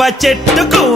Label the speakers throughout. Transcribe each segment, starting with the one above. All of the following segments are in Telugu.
Speaker 1: యాప చెట్టుకు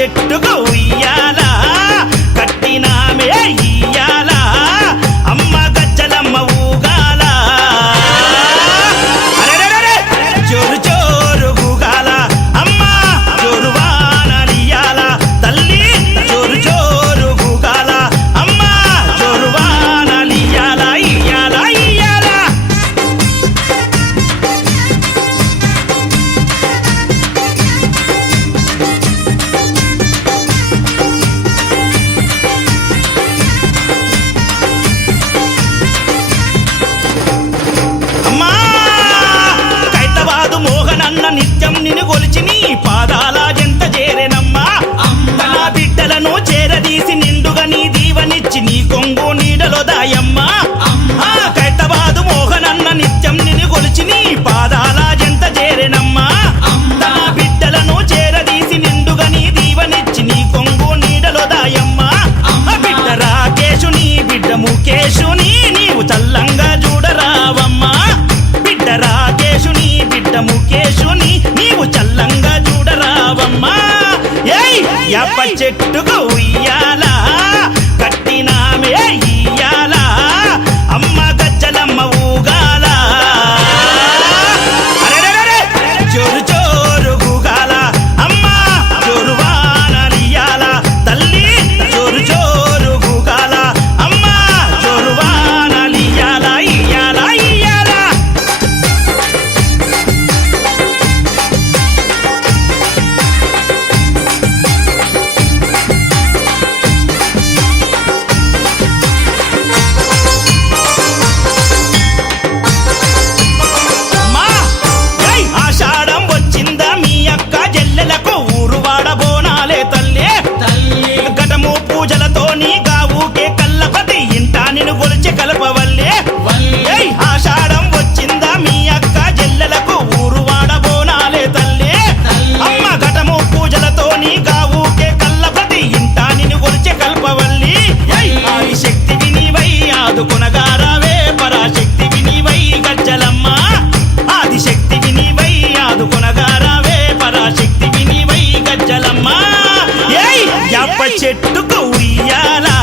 Speaker 2: చెట్టుకు
Speaker 1: கெட்டு యాప ఉయ్యాలా?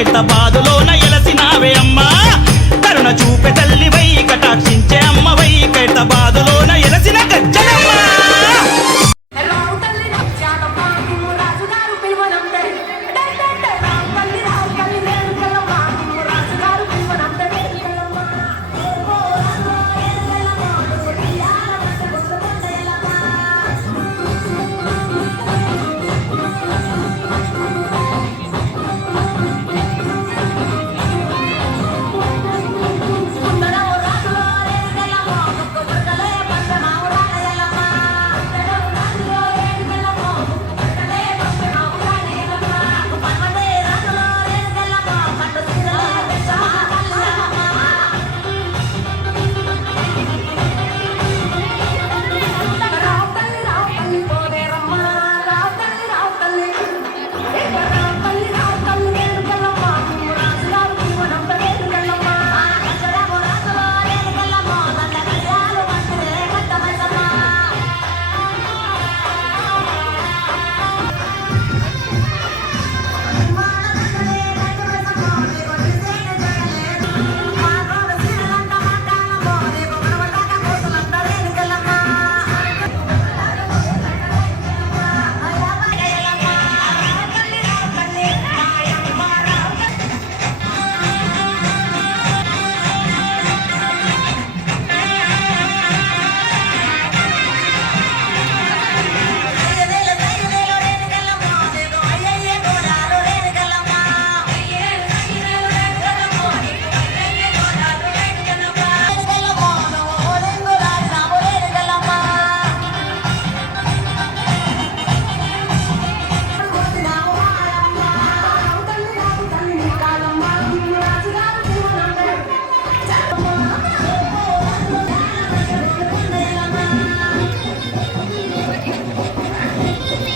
Speaker 3: హైదరాబాద్లో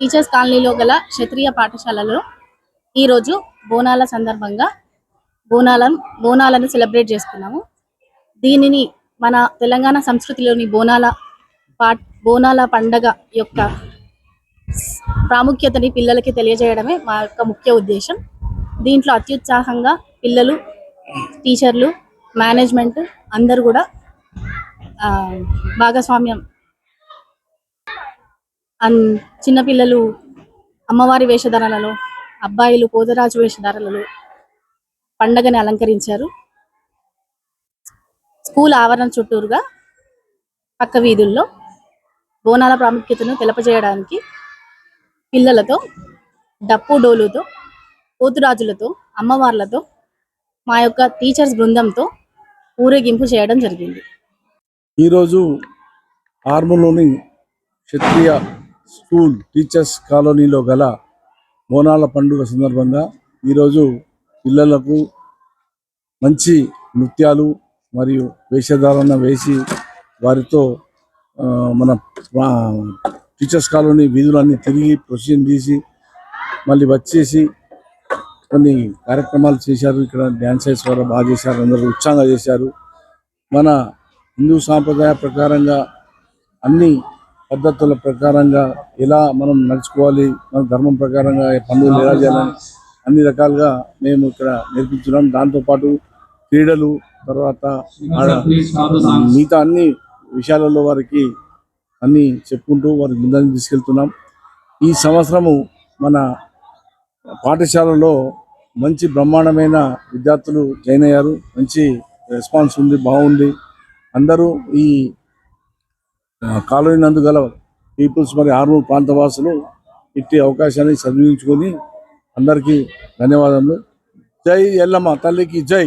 Speaker 4: టీచర్స్ కాలనీలో గల క్షత్రియ పాఠశాలలో ఈరోజు బోనాల సందర్భంగా బోనాల బోనాలను సెలబ్రేట్ చేసుకున్నాము దీనిని మన తెలంగాణ సంస్కృతిలోని బోనాల పా బోనాల పండగ యొక్క ప్రాముఖ్యతని పిల్లలకి తెలియజేయడమే మా యొక్క ముఖ్య ఉద్దేశం. దీంట్లో అత్యుత్సాహంగా పిల్లలు టీచర్లు మేనేజ్మెంట్ అందరూ కూడా భాగస్వామ్యం. అండ్ చిన్నపిల్లలు అమ్మవారి వేషధారణలో అబ్బాయిలు పోతరాజు వేషధారణలో పండగని అలంకరించారు. స్కూల్ ఆవరణ చుట్టూరుగా పక్క వీధుల్లో బోనాల ప్రాముఖ్యతను తెలపజేయడానికి పిల్లలతో డప్పు డోలుతో పోతురాజులతో అమ్మవార్లతో మా యొక్క టీచర్స్ బృందంతో ఊరేగింపు చేయడం జరిగింది.
Speaker 5: ఈరోజు ఆర్మలోని క్షత్రియ స్కూల్ టీచర్స్ కాలనీలో గల బోనాల పండుగ సందర్భంగా ఈరోజు పిల్లలకు మంచి నృత్యాలు మరియు వేషధారణ వేసి వారితో మన టీచర్స్ కాలనీ వీధులన్నీ తిరిగి ప్రొసీజన్ తీసి మళ్ళీ వచ్చేసి కొన్ని కార్యక్రమాలు చేశారు. ఇక్కడ డ్యాన్సర్స్ వారు బాగా చేశారు. అందరూ ఉత్సాహంగా చేశారు. మన హిందూ సాంప్రదాయ ప్రకారంగా అన్ని పద్ధతుల ప్రకారంగా ఎలా మనం నడుచుకోవాలి మన ధర్మం ప్రకారంగా పండుగలు ఎలా చేయాలని అన్ని రకాలుగా మేము ఇక్కడ నేర్పించున్నాం. దాంతోపాటు క్రీడలు తర్వాత మిగతా అన్ని విషయాలలో వారికి అన్ని చెప్పుకుంటూ వారికి ముందని తీసుకెళ్తున్నాం. ఈ సంవత్సరము మన పాఠశాలలో మంచి బ్రహ్మాండమైన విద్యార్థులు జాయిన్ అయ్యారు. మంచి రెస్పాన్స్ ఉంది బాగుంది. అందరూ ఈ కాలనీ నందు గల పీపుల్స్ మరి ఆర్మూర్ ప్రాంతవాసులు ఇట్టి అవకాశాన్ని సద్వినియోగించుకొని అందరికీ ధన్యవాదములు. జై ఎల్లమ్మ తల్లికి జై.